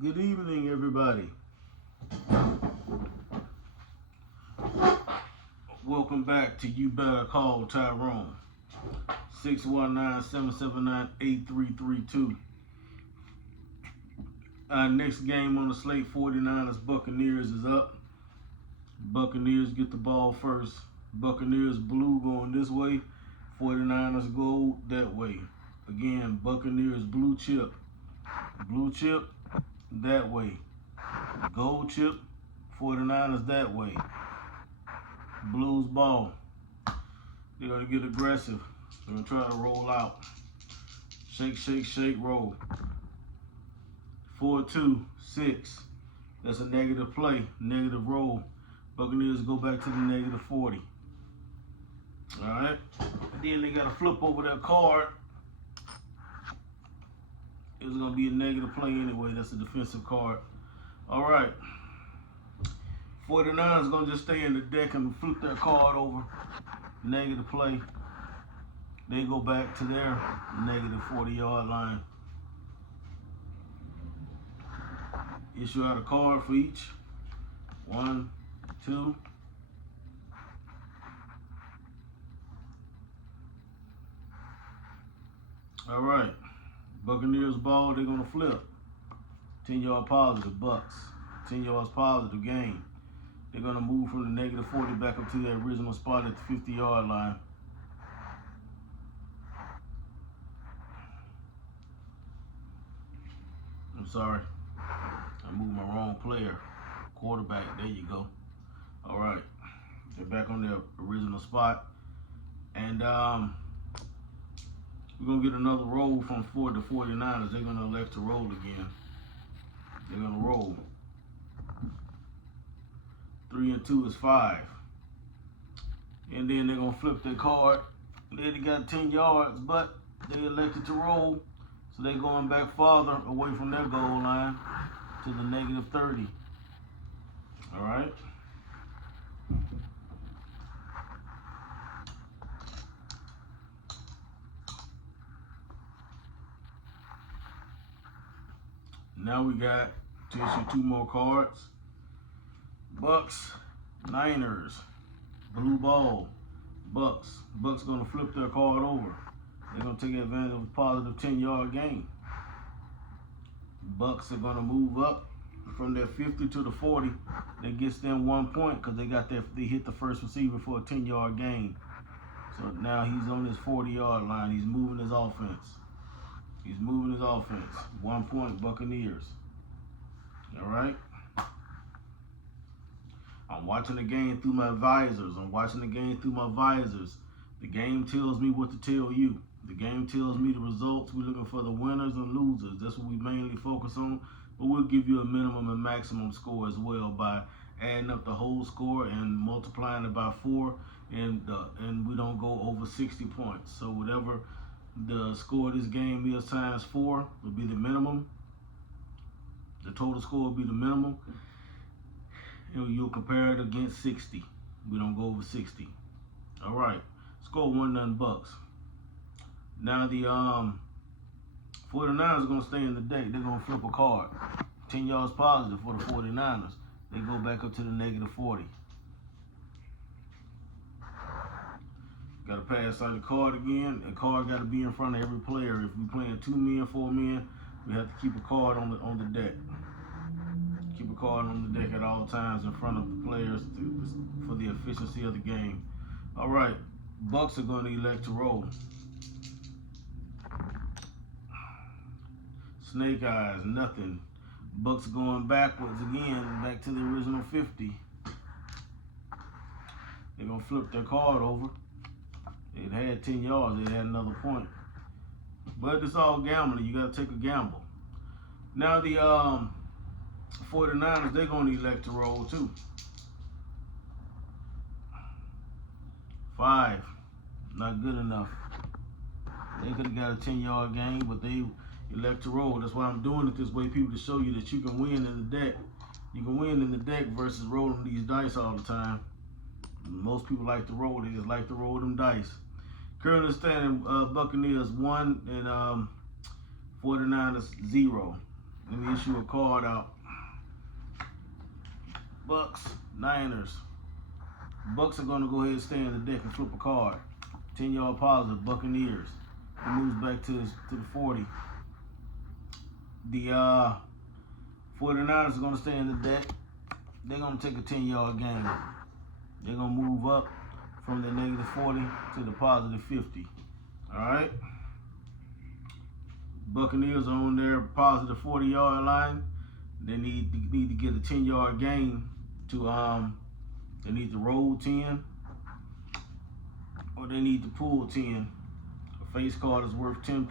Good evening, everybody. Welcome back to You Better Call Tyrone. 619-779-8332. Our next game on the slate, 49ers Buccaneers, is up. Buccaneers get the ball first. Buccaneers blue going this way. 49ers gold that way. Again, Buccaneers blue chip. Blue chip that way. Gold chip, 49ers that way. Blues ball. They're going to get aggressive. They're going to try to roll out. Shake, shake, shake, roll. 4-2, 6. That's a negative play, negative roll. Buccaneers go back to the negative 40. All right. And then they got to flip over their card. It's going to be a negative play anyway. That's a defensive card. All right. 49ers going to just stay in the deck and flip their card over. Negative play. They go back to their negative 40-yard line. Issue out a card for each. 1, 2. All right. Buccaneers ball, they're going to flip. 10-yard positive, Bucs. 10 yards positive, gain. They're going to move from the negative 40 back up to their original spot at the 50-yard line. I'm sorry. I moved my wrong player. Quarterback, there you go. All right. They're back on their original spot. And we're going to get another roll from Ford to 49ers. They're going to elect to roll again. They're going to roll. 3 and 2 is 5. And then they're going to flip their card. They got 10 yards, but they elected to roll. So they're going back farther away from their goal line to the negative 30. All right. Now we got to issue 2 more cards. Bucs, Niners, blue ball, Bucs. Bucs gonna flip their card over. They're gonna take advantage of a positive 10-yard gain. Bucs are gonna move up from their 50 to the 40. That gets them 1 point because they hit the first receiver for a 10-yard gain. So now he's on his 40-yard line. He's moving his offense. 1 point, Buccaneers. All right. I'm watching the game through my visors. The game tells me what to tell you. The game tells me the results. We're looking for the winners and losers. That's what we mainly focus on. But we'll give you a minimum and maximum score as well by adding up the whole score and multiplying it by 4. And we don't go over 60 points. So whatever the score of this game is times 4 will be the minimum. The total score will be the minimum. You'll compare it against 60. We don't go over 60. All right. Score 1-0 Bucs. Now the 49ers are going to stay in the deck. They're going to flip a card. 10 yards positive for the 49ers. They go back up to the negative 40. Got to pass out the card again. The card got to be in front of every player. If we're playing 2 men, 4 men, we have to keep a card on the deck. Keep a card on the deck at all times in front of the players for the efficiency of the game. All right, Bucs are going to elect to roll. Snake eyes, nothing. Bucs going backwards again, back to the original 50. They're going to flip their card over. It had 10 yards. It had another point. But it's all gambling. You got to take a gamble. Now the 49ers, they're going to elect to roll too. 5, not good enough. They could have got a 10-yard gain, but they elect to roll. That's why I'm doing it this way, people, to show you that you can win in the deck. You can win in the deck versus rolling these dice all the time. Most people like to roll. They just like to roll them dice. Currently standing Buccaneers 1 and 49ers 0. Let me issue a card out. Bucs, Niners. Bucs are going to go ahead and stay in the deck and flip a card. 10-yard positive, Buccaneers. It moves back to the 40. The 49ers are going to stay in the deck. They're going to take a 10-yard gain. They're going to move up from the negative 40 to the positive 50. All right? Buccaneers are on their positive 40-yard line. They need to get a 10-yard gain to they need to roll 10 or they need to pull 10. A face card is worth 10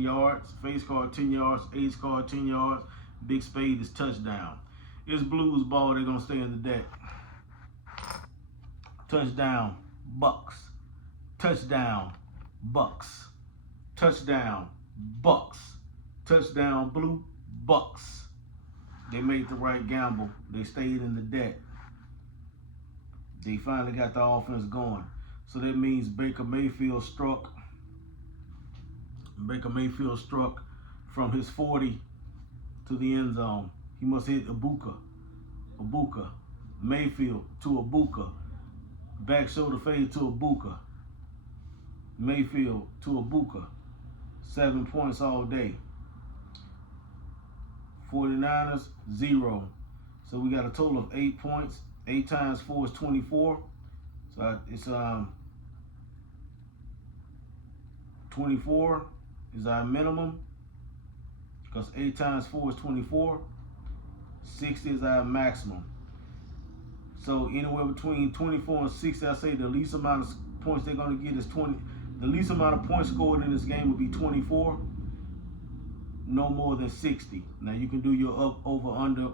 yards. Face card 10 yards. Ace card 10 yards. Big spade is touchdown. It's Blues ball. They're gonna stay in the deck. Touchdown, Bucs. Touchdown, Bucs. Touchdown, Bucs. Touchdown, Blue Bucs. They made the right gamble. They stayed in the deck. They finally got the offense going. So that means Baker Mayfield struck from his 40 to the end zone. He must hit Ibuka. Mayfield to Ibuka. Back shoulder fade to Ibuka. Mayfield to Ibuka. 7 points all day. 49ers, 0. So we got a total of 8 points. 8 times 4 is 24. So it's 24 is our minimum, because 8 times 4 is 24. 60 is our maximum. So anywhere between 24 and 60, I say the least amount of points they're going to get is 20. The least amount of points scored in this game would be 24. No more than 60. Now you can do your over under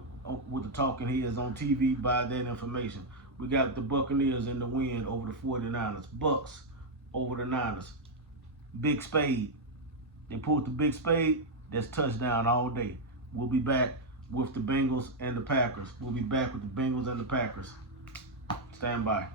with the talking heads on TV by that information. We got the Buccaneers in the win over the 49ers. Bucs over the Niners. Big spade. They pulled the big spade. That's touchdown all day. We'll be back with the Bengals and the Packers. We'll be back with the Bengals and the Packers. Stand by.